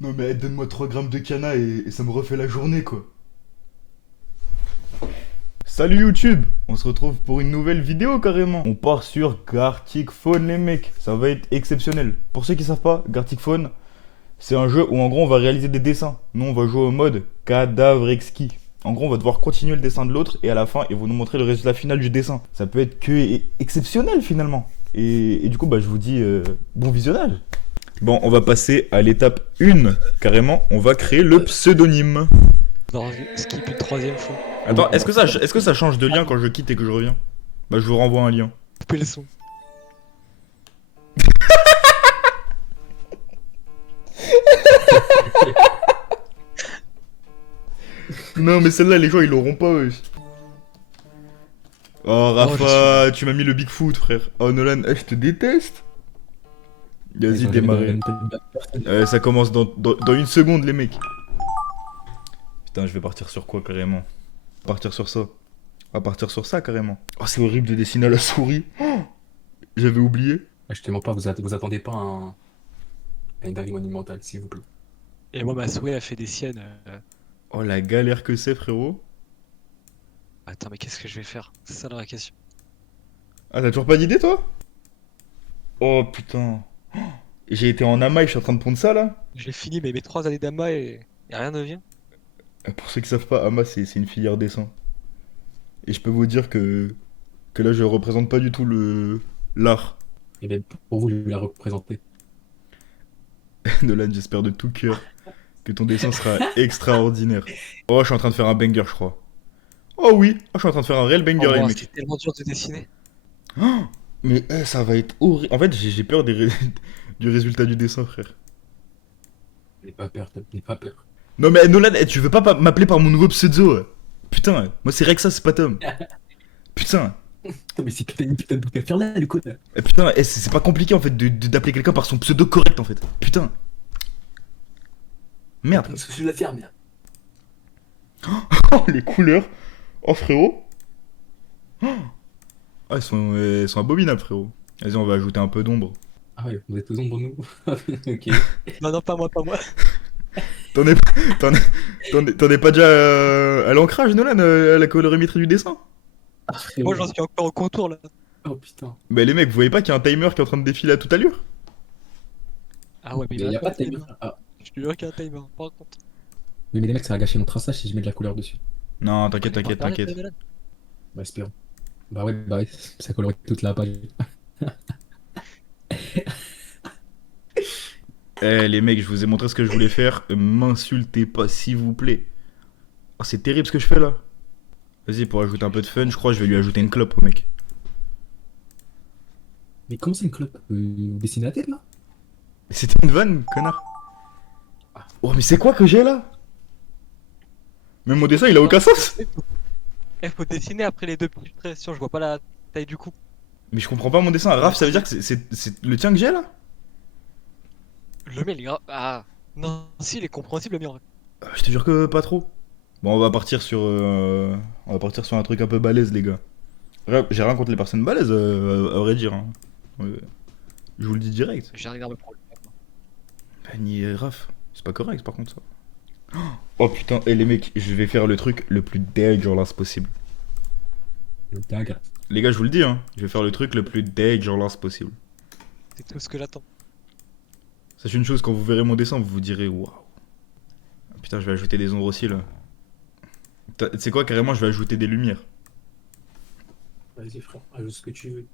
Non mais donne-moi 3 grammes de cana et ça me refait la journée quoi. Salut YouTube, on se retrouve pour une nouvelle vidéo carrément. On part sur Gartic Phone les mecs, ça va être exceptionnel. Pour ceux qui savent pas, Gartic Phone, c'est un jeu où en gros on va réaliser des dessins. Nous on va jouer au mode cadavre exquis. En gros on va devoir continuer le dessin de l'autre et à la fin ils vont nous montrer le résultat final du dessin. Ça peut être que exceptionnel finalement. Et du coup bah je vous dis bon visionnage. Bon, on va passer à l'étape 1. Carrément, on va créer le pseudonyme. Non, skip une troisième fois. Attends, est-ce que ça change de lien quand je quitte et que je reviens? Bah, je vous renvoie un lien. Coupez le son. Non, mais celle-là, les gens, ils l'auront pas, wesh. Oh, Rafa, tu m'as mis le Bigfoot, frère. Oh, Nolan, je te déteste. Vas-y, démarrer. Ça commence dans une seconde, les mecs. Putain, je vais partir sur quoi, carrément? Partir sur ça. On va partir sur ça, carrément. Oh, c'est horrible de dessiner à la souris. Oh, j'avais oublié. Je te mens pas, vous attendez pas à une dinguerie monumentale, s'il vous plaît. Et moi, ma souris a fait des siennes. Oh, la galère que c'est, frérot. Attends, mais qu'est-ce que je vais faire? C'est ça la vraie question. Ah, t'as toujours pas d'idée, toi? Oh, putain. J'ai été en Amaï, je suis en train de pondre ça, là. J'ai fini mes 3 années d'AMA et rien ne vient. Pour ceux qui savent pas, Ama, c'est une filière dessin. Et je peux vous dire que là, je représente pas du tout l'art. Et bien, pour vous, je vais la représenter. Nolan, j'espère de tout cœur que ton dessin sera extraordinaire. Oh, je suis en train de faire un banger, je crois. Oh oui, oh, je suis en train de faire un réel banger, Oh, les wow, mecs. c'est tellement dur de dessiner. Oh, mais ça va être horrible. En fait, j'ai peur du résultat du dessin, frère. N'aie pas peur, n'aie pas peur. Non, mais Nolan, tu veux pas m'appeler par mon nouveau pseudo? Putain, moi c'est Rexa, c'est pas Tom. Putain. Putain, mais c'est putain de truc à faire là, le code. Putain, c'est pas compliqué en fait d'appeler quelqu'un par son pseudo correct en fait. Putain. Merde. Je la faire, merde. Oh, les couleurs. Oh, frérot. Oh, elles sont abominables, frérot. Vas-y, on va ajouter un peu d'ombre. Ah ouais, vous êtes tous ombres, nous. Ok. Non, non, pas moi, pas moi. T'en es, t'en es pas déjà à l'ancrage, Nolan, à la colorimétrie du dessin? Ah, Moi, frérot. j'en suis encore au contour là. Oh putain. Bah, les mecs, vous voyez pas qu'il y a un timer qui est en train de défiler à toute allure? Ah ouais, mais Il il y va a pas pas de de timer. timer. Ah. Je te jure qu'il y a un timer, par contre. Oui, mais les mecs, ça va gâcher mon traçage si je mets de la couleur dessus. Non, Tu t'inquiète, connais pas t'inquiète, Internet, t'inquiète. Nolan? Bah, espérons. Bah ouais, ça colorie toute la page. Eh, les mecs, je vous ai montré ce que je voulais faire. M'insultez pas, s'il vous plaît. Oh, c'est terrible ce que je fais là. Vas-y, pour ajouter un peu de fun, je crois que je vais lui ajouter une clope au mec. Mais comment c'est une clope? Dessiner la tête là? C'était une vanne, connard. Oh, mais c'est quoi que j'ai là? Même mon dessin, il a aucun sens. Faut dessiner après les deux petites pressions, je vois pas la taille du coup. Mais je comprends pas mon dessin. Raph, ça veut dire que c'est le tien que j'ai là? Le mien, il est grave. Ah, non, si, il est compréhensible, le mien. Je te jure que pas trop. Bon, on va partir sur un truc un peu balèze, les gars. J'ai rien contre les personnes balèzes, à vrai dire, hein. Ouais, je vous le dis direct. J'ai un énorme problème. Bah, ni Raph, c'est pas correct par contre ça. Oh putain, et les mecs, je vais faire le truc le plus dégueulasse possible. Le tag. Les gars, je vous le dis, hein, je vais faire le truc le plus dégueulasse possible. C'est tout ce que j'attends. Sachez une chose, quand vous verrez mon dessin, vous vous direz waouh. Putain, je vais ajouter des ombres aussi là. Tu sais quoi, carrément, je vais ajouter des lumières. Vas-y, frère, ajoute ce que tu veux.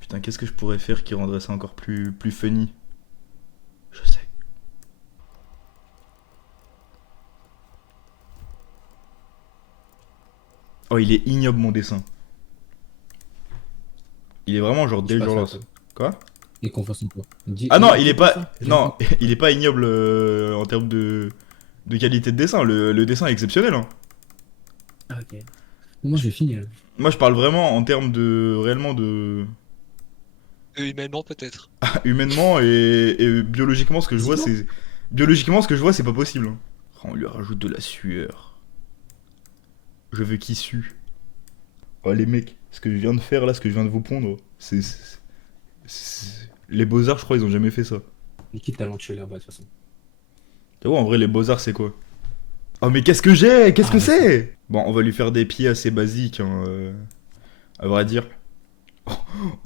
Putain, qu'est-ce que je pourrais faire qui rendrait ça encore plus funny? Je sais. Oh, il est ignoble mon dessin. Il est vraiment genre Je passe là, dégueulasse. toi. Quoi? Et confiance en toi. Ah non, il est dis pas. ça. Non, il est pas ignoble en termes de qualité de dessin. Le dessin est exceptionnel, hein. Ah, ok. Moi, je vais finir. Moi, je parle vraiment en termes de. Réellement de. Humainement, peut-être. Humainement et biologiquement, ce que je vois, Physiquement c'est. Biologiquement, ce que je vois, c'est pas possible, hein. Oh, on lui rajoute de la sueur. Je veux qu'il sue. Oh, les mecs, ce que je viens de faire là, ce que je viens de vous pondre, les beaux-arts, je crois, ils ont jamais fait ça. Liquide talentueux là-bas, de toute façon. Tu vois, en vrai, les beaux-arts, c'est quoi? Oh, mais qu'est-ce que j'ai? Qu'est-ce que c'est? Bon, on va lui faire des pieds assez basiques, hein, à vrai dire. Oh,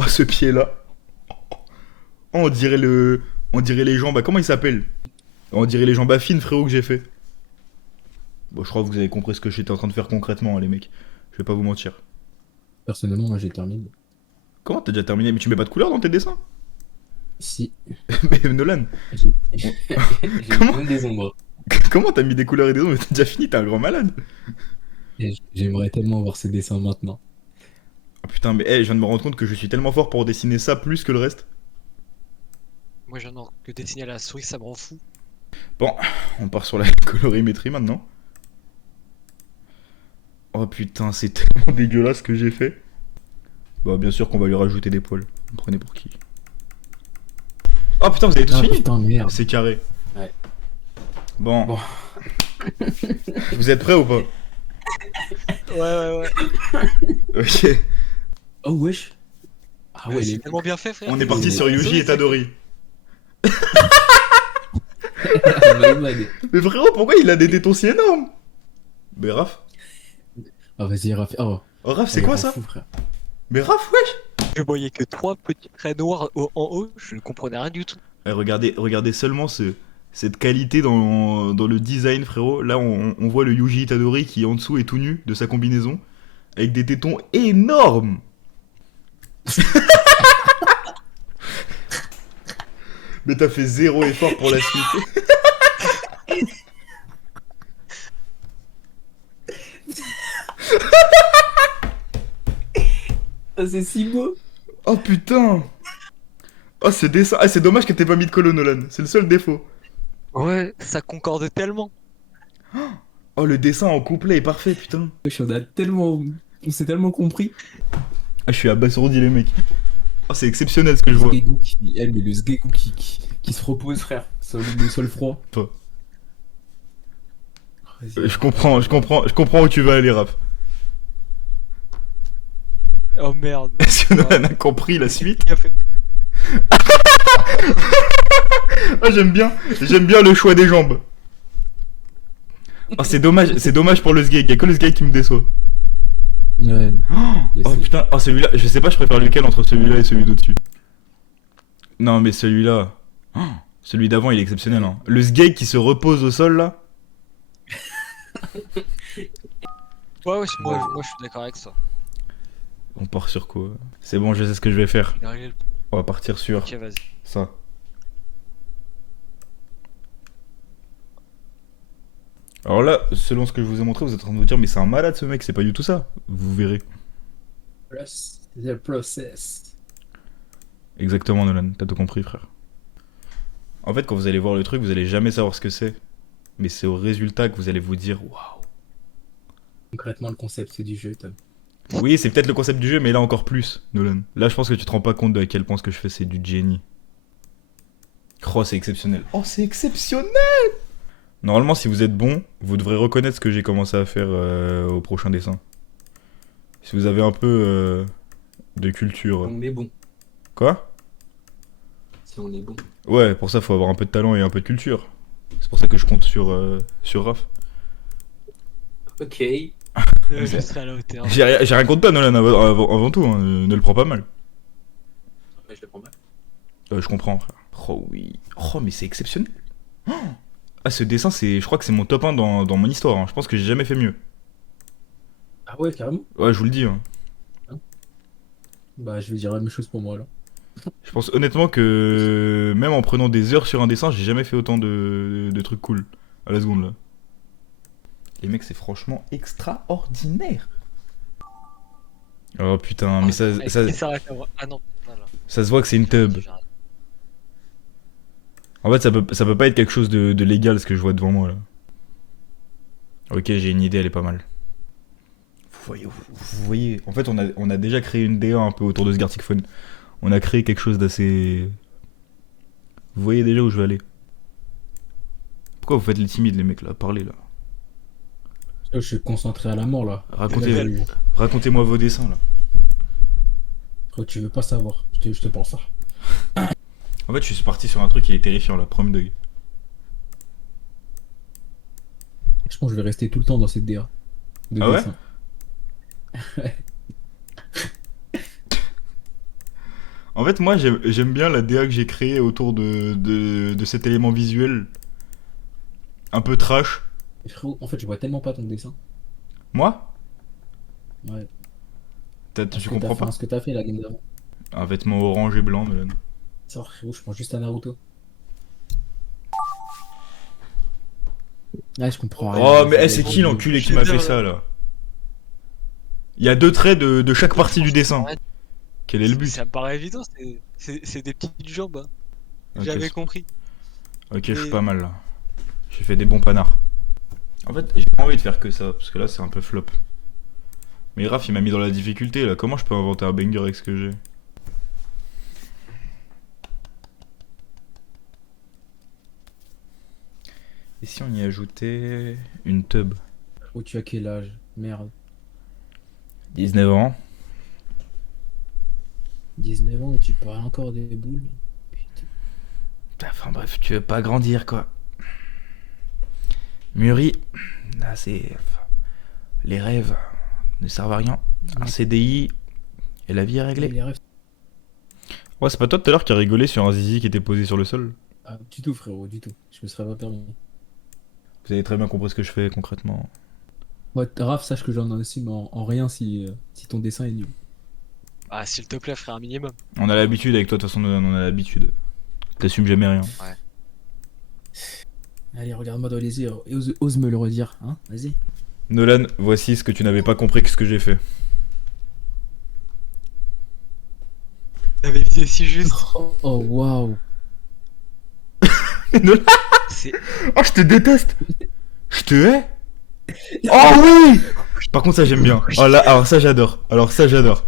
ce pied-là. Oh, on dirait le... On dirait les jambes... Bah, comment il s'appelle? On dirait les jambes affines, frérot, que j'ai fait. Bon, je crois que vous avez compris ce que j'étais en train de faire concrètement, hein, les mecs. Je vais pas vous mentir. Personnellement, moi j'ai terminé. Comment t'as déjà terminé? Mais tu mets pas de couleur dans tes dessins? Si. Mais Nolan, J'ai comment, même des ombres. comment t'as mis des couleurs et des noms? Mais t'as déjà fini, t'es un grand malade. Et j'aimerais tellement voir ces dessins maintenant. Oh putain, mais hey, je viens de me rendre compte que je suis tellement fort pour dessiner ça plus que le reste. Moi, j'en ai que dessiner à la souris, ça me rend fou. Bon, on part sur la colorimétrie maintenant. Oh putain, c'est tellement dégueulasse ce que j'ai fait. Bah, bien sûr qu'on va lui rajouter des poils. Vous me prenez pour qui? Oh putain, vous avez tous Ah fini? putain, merde. C'est carré. Ouais. Bon. Vous êtes prêts ou pas? Ouais. Ok. Oh wesh. Ah ouais, C'est les tellement bien fait, frère. On est parti Oui, sur La Yuji souris, et Tadori. My bad. Mais frérot, pourquoi il a des tétons si énormes? Mais Raph? Ah vas-y, Raph. Oh, Oh Raph, c'est il quoi rend ça? fou, frère. Mais Raph, wesh! Je voyais que 3 petits traits noirs en haut, je ne comprenais rien du tout. Eh, regardez seulement cette qualité dans le design, frérot. Là, on voit le Yuji Itadori qui en dessous est tout nu de sa combinaison, avec des tétons énormes. Mais t'as fait zéro effort pour la suite. Ah, c'est si beau. Oh putain! Oh, ce dessin. Ah, c'est dommage que t'aies pas mis de colo, Nolan. C'est le seul défaut. Ouais, ça concorde tellement. Oh, le dessin en couplet est parfait, putain. Wesh, on s'est tellement compris. Ah, je suis abasourdi, les mecs. Oh, c'est exceptionnel ce que je Le vois. Sgegou mais le Sgegou qui se repose, frère. Sur le sol froid. Toi. Vas-y. Je comprends où tu vas aller, Raph. Oh merde. Est-ce que Nolan a compris la suite? Bien fait. Ah, j'aime bien le choix des jambes. Oh, c'est dommage pour le sgeg, y'a que le sgeg qui me déçoit. Ouais. Oh putain, oh celui-là, je sais pas, je préfère lequel entre celui-là et celui d'au-dessus. Non mais celui-là, oh, celui d'avant il est exceptionnel, hein. Le sgeg qui se repose au sol là. Ouais, moi je suis d'accord avec ça. On part sur quoi? C'est bon, je sais ce que je vais faire. Il a réglé le- On va partir sur Ok, vas-y. ça. Alors là, selon ce que je vous ai montré, vous êtes en train de vous dire mais c'est un malade ce mec, c'est pas du tout ça. Vous verrez. The process. Exactement Nolan, t'as tout compris frère. En fait quand vous allez voir le truc, vous allez jamais savoir ce que c'est. Mais c'est au résultat que vous allez vous dire waouh. Concrètement, le concept c'est du jeu, Tom. Oui, c'est peut-être le concept du jeu, mais là encore plus, Nolan. Là, je pense que tu te rends pas compte de à quel point ce que je fais, c'est du génie. Oh, c'est exceptionnel. Oh, c'est exceptionnel! Normalement, si vous êtes bon, vous devrez reconnaître ce que j'ai commencé à faire au prochain dessin. Si vous avez un peu de culture. On est bon. Quoi? Si on est bon. Ouais, pour ça, faut avoir un peu de talent et un peu de culture. C'est pour ça que je compte sur Raph. Ok. Je serai à la hauteur. J'ai rien contre toi, Nolan, avant tout, hein, ne le prends pas mal. Mais je le prends mal. Je comprends, frère. Oh oui. Oh, mais c'est exceptionnel. Oh, ah, ce dessin, je crois que c'est mon top 1 dans mon histoire. Hein. Je pense que j'ai jamais fait mieux. Ah ouais, carrément. Ouais, je vous le dis. Hein. Bah, je vais dire la même chose pour moi, là. Je pense honnêtement que même en prenant des heures sur un dessin, j'ai jamais fait autant de trucs cool. À la seconde, là. Les mecs, c'est franchement extraordinaire. Oh putain, mais Ah non, voilà. ça se voit que c'est une tub. En fait, ça peut pas être quelque chose de légal ce que je vois devant moi là. Ok, j'ai une idée, elle est pas mal. Vous voyez, en fait, on a déjà créé une DA un peu autour de ce Gartic Phone. On a créé quelque chose d'assez. Vous voyez déjà où je vais aller. Pourquoi vous faites les timides, les mecs là? Parlez là. Je suis concentré à la mort, là. Racontez-moi vos dessins là. Frérot, tu veux pas savoir. Je te pense ça. En fait, je suis parti sur un truc qui est terrifiant là, Prom Dog. Je pense que je vais rester tout le temps dans cette DA de Ah ouais? dessin. En fait, moi, j'aime bien la DA que j'ai créée autour de cet élément visuel un peu trash. Et frérot, en fait, je vois tellement pas ton dessin. Moi? Ouais. Tu comprends pas? Ce que t'as fait la game d'avant. Un vêtement orange et blanc, Nolan. Ça, frérot, je pense juste à Naruto. Ouais, je comprends rien. Oh, mais vas-y, c'est vas-y, qui vas-y. l'enculé qui m'a fait ça, là? Il y a deux traits de chaque partie du dessin. Quel est le but? Ça me paraît évident, c'est des petites jambes. Hein. Ok, J'avais compris. ok, je suis Mais- pas mal, là. J'ai fait des bons panards. En fait, j'ai pas envie de faire que ça, parce que là, c'est un peu flop. Mais Raph, il m'a mis dans la difficulté, là. Comment je peux inventer un banger avec ce que j'ai? Et si on y ajoutait une tub? Oh, tu as quel âge? Merde. 19 ans. 19 ans, tu parles encore des boules. Putain. Enfin bref, tu veux pas grandir, quoi. Mûri. Là, c'est... Les rêves ne servent à rien. Un CDI et la vie est réglée. Les rêves. Ouais, c'est pas toi tout à l'heure qui a rigolé sur un zizi qui était posé sur le sol? Ah, du tout, frérot, du tout. Je me serais pas permis. Vous avez très bien compris ce que je fais concrètement. Ouais, Raph, sache que j'en ai aussi, mais en rien si ton dessin est nul. Ah, s'il te plaît, frère, un minimum. On a l'habitude avec toi, de toute façon, on a l'habitude. T'assumes jamais rien. Allez, regarde-moi dans les yeux et ose me le redire, hein? Vas-y. Nolan, voici ce que tu n'avais pas compris que ce que j'ai fait. T'avais visé si juste. Oh, waouh. Nolan. C'est. Oh, je te déteste. Je te hais. Oh oui. Par contre, ça j'aime bien. Oh là, alors ça j'adore. Alors ça j'adore.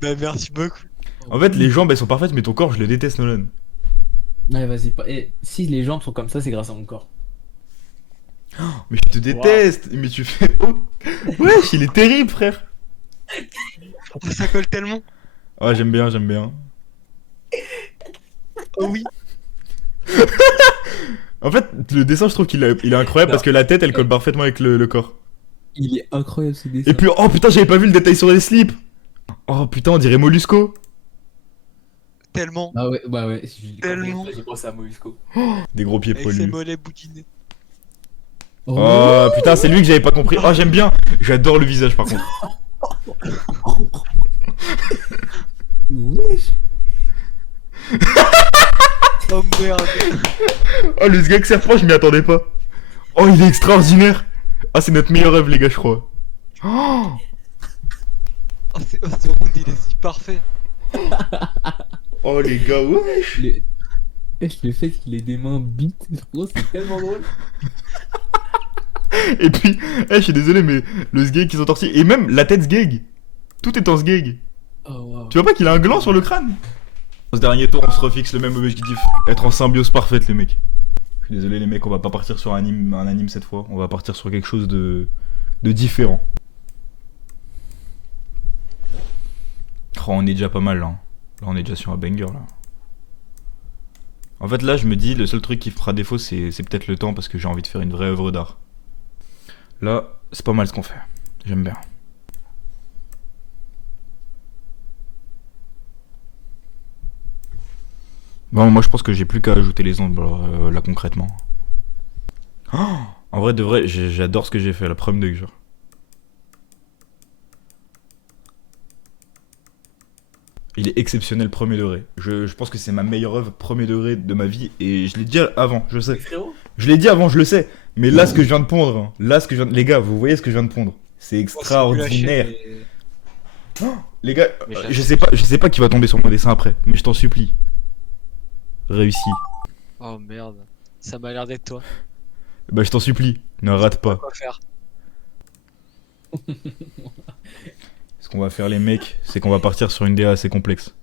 Bah, merci beaucoup. En fait, les jambes elles sont parfaites, mais ton corps je le déteste, Nolan. Allez, vas-y. Et si les jambes sont comme ça, c'est grâce à mon corps. Mais je te déteste. Mais tu fais. Oh. Wesh, il est terrible, frère. Ça colle tellement. Ah, j'aime bien, j'aime bien. Oh oui. En fait, le dessin, je trouve il est incroyable Non. parce que la tête elle colle parfaitement avec le corps. Il est incroyable ce dessin. Et puis, oh putain, j'avais pas vu le détail sur les slips. Oh putain, on dirait Mollusco. Tellement. Ah ouais, bah ouais. Tellement. J'ai pensé à Molusco. Des gros pieds Avec ses poilus. mollets boudinés. Oh putain, c'est lui que j'avais pas compris. Oh, j'aime bien. J'adore le visage par contre. Wesh. Oh merde. Oh, le gars que serpent, je m'y attendais pas. Oh, il est extraordinaire. Ah, c'est notre meilleur rêve, les gars, je crois. Oh, Ce round il est si parfait. oh les gars, wesh. Le fait qu'il ait des mains bites, gros, c'est tellement drôle. Et puis, je suis désolé, mais le sgeg qu'ils ont sorti, et même la tête sgeg. Tout est en sgeg. Oh waouh. Tu vois pas qu'il a un gland sur le crâne? Dans ce dernier tour, on se refixe le même objectif. Être en symbiose parfaite, les mecs. Je suis désolé, les mecs, on va pas partir sur un anime cette fois. On va partir sur quelque chose de différent. Oh, on est déjà pas mal là. Là, on est déjà sur un banger là. En fait, là, je me dis, le seul truc qui fera défaut, c'est peut-être le temps parce que j'ai envie de faire une vraie œuvre d'art. Là, c'est pas mal ce qu'on fait. J'aime bien. Bon, moi je pense que j'ai plus qu'à ajouter les ombres là concrètement. Oh, en vrai de vrai, j'adore ce que j'ai fait, la preuve de genre. Il est exceptionnel premier degré. Je pense que c'est ma meilleure œuvre premier degré de ma vie et je l'ai dit avant, je sais. Frérot. Je l'ai dit avant, je le sais. Mais là ce que je viens de pondre, hein, là ce que je viens de... Les gars, vous voyez ce que je viens de pondre. C'est extraordinaire. Les gars, Mais je sais pas qui va tomber sur mon dessin après, mais je t'en supplie. Réussi. Oh merde. Ça m'a l'air d'être toi. Bah je t'en supplie, ne rate pas. Quoi faire? Ce qu'on va faire les mecs, c'est qu'on va partir sur une DA assez complexe.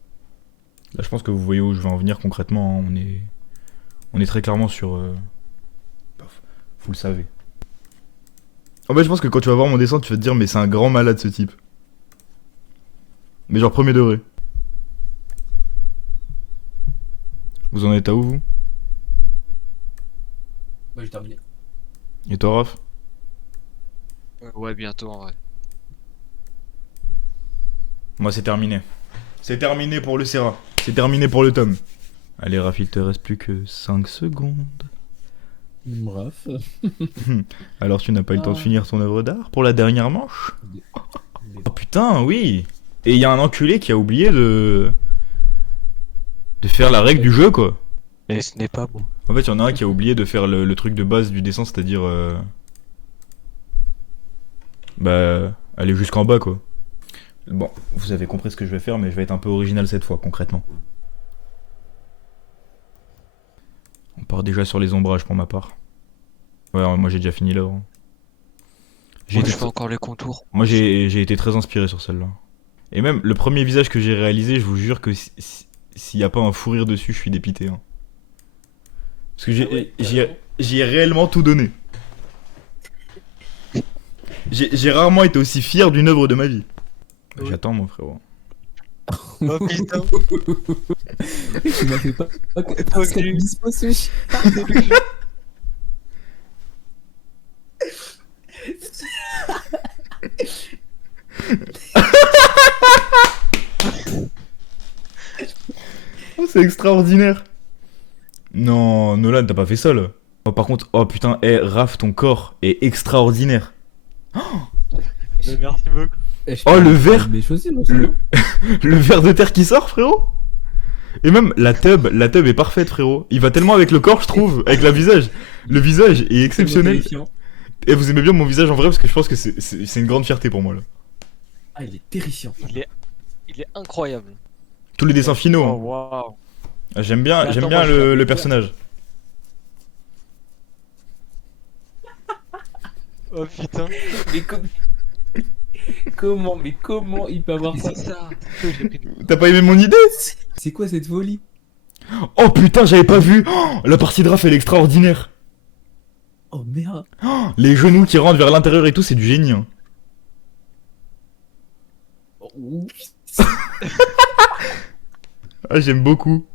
Là je pense que vous voyez où je vais en venir concrètement, hein. On est très clairement sur... Vous le savez. En fait je pense que quand tu vas voir mon dessin, tu vas te dire mais c'est un grand malade ce type. Mais genre premier degré. Vous en êtes à où vous? Moi j'ai terminé. Et toi Raph? Ouais, bientôt en vrai. Moi, c'est terminé. C'est terminé pour le Serra. C'est terminé pour le tome. Allez, Raph, il te reste plus que 5 secondes. Bref. Alors, tu n'as pas eu le temps de Ah. finir ton œuvre d'art pour la dernière manche? Des- Oh putain, oui. Et il y a un enculé qui a oublié de faire la règle du jeu, quoi. Mais ce n'est pas bon. En fait, il y en a un qui a oublié de faire le truc de base du dessin, c'est-à-dire... bah... aller jusqu'en bas, quoi. Bon, vous avez compris ce que je vais faire, mais je vais être un peu original cette fois, concrètement. On part déjà sur les ombrages pour ma part. Ouais, moi j'ai déjà fini l'œuvre. J'ai Moi, été- je fais encore les contours. Moi j'ai été très inspiré sur celle-là. Et même le premier visage que j'ai réalisé, je vous jure que s'il n'y a pas un fou rire dessus, je suis dépité. Hein. Parce que Ah ouais, carrément. j'y ai réellement tout donné. J'ai rarement été aussi fier d'une œuvre de ma vie. Ouais. J'attends mon frérot. Oh putain. Tu m'as fait pas. Ok. Ce qu'elle dispo, ce chien. Oh, c'est extraordinaire. Non, Nolan, t'as pas fait ça là. Oh, par contre, oh putain, Raph, ton corps est extraordinaire. Mais merci beaucoup. Oh, le verre. Mes chaussures, Le, le ver de terre qui sort, frérot. Et même la tub est parfaite, frérot. Il va tellement avec le corps, je trouve, avec le visage. Le visage est exceptionnel. Et vous aimez bien mon visage en vrai parce que je pense que c'est une grande fierté pour moi là. Ah, il est terrifiant. Il est incroyable. Tous les dessins finaux. Oh Hein. waouh. Ah, j'aime bien, Mais j'aime attends, bien moi, je suis un peu le fier. personnage. Oh putain. Mais comment il peut avoir ça? C'est ça. J'ai pris du- T'as pas aimé mon idée? C'est quoi cette folie? Oh putain, j'avais pas vu. Oh, la partie de Raph elle est extraordinaire. Oh merde. Oh, les genoux qui rentrent vers l'intérieur et tout, c'est du génie. Hein. Oh, Ah, j'aime beaucoup.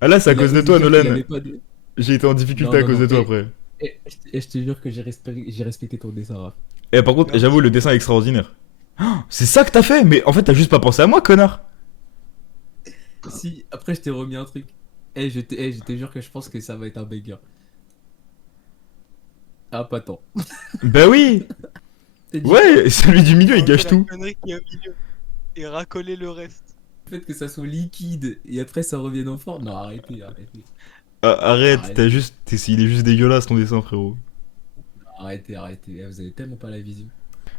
Ah là, c'est à il a cause de osé toi, dire qu'il Nolan. allait pas de- J'ai été en difficulté Non, à non, cause de non, toi et- après. Et je te jure que j'ai respecté ton dessin, Raph. Et par contre, j'avoue, le dessin est extraordinaire. Oh, c'est ça que t'as fait? Mais en fait, t'as juste pas pensé à moi, connard. Si, après je t'ai remis un truc. Je te jure que je pense que ça va être un banger. Ah, pas tant. Bah oui. T'as dit Ouais, celui du milieu, il Enlever gâche la tout. connerie qui est au milieu. Et racoler le reste. le fait que ça soit liquide et après ça revienne en forme. Non, arrêtez. Ah, arrête, Arrête. il est juste dégueulasse ton dessin, frérot. Arrêtez. Vous avez tellement pas la vision.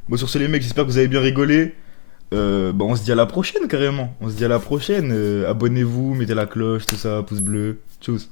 Bon, sur ce, les mecs, j'espère que vous avez bien rigolé. Bah, on se dit à la prochaine, carrément. On se dit à la prochaine. Abonnez-vous, mettez la cloche, tout ça, pouce bleu. Tchuss.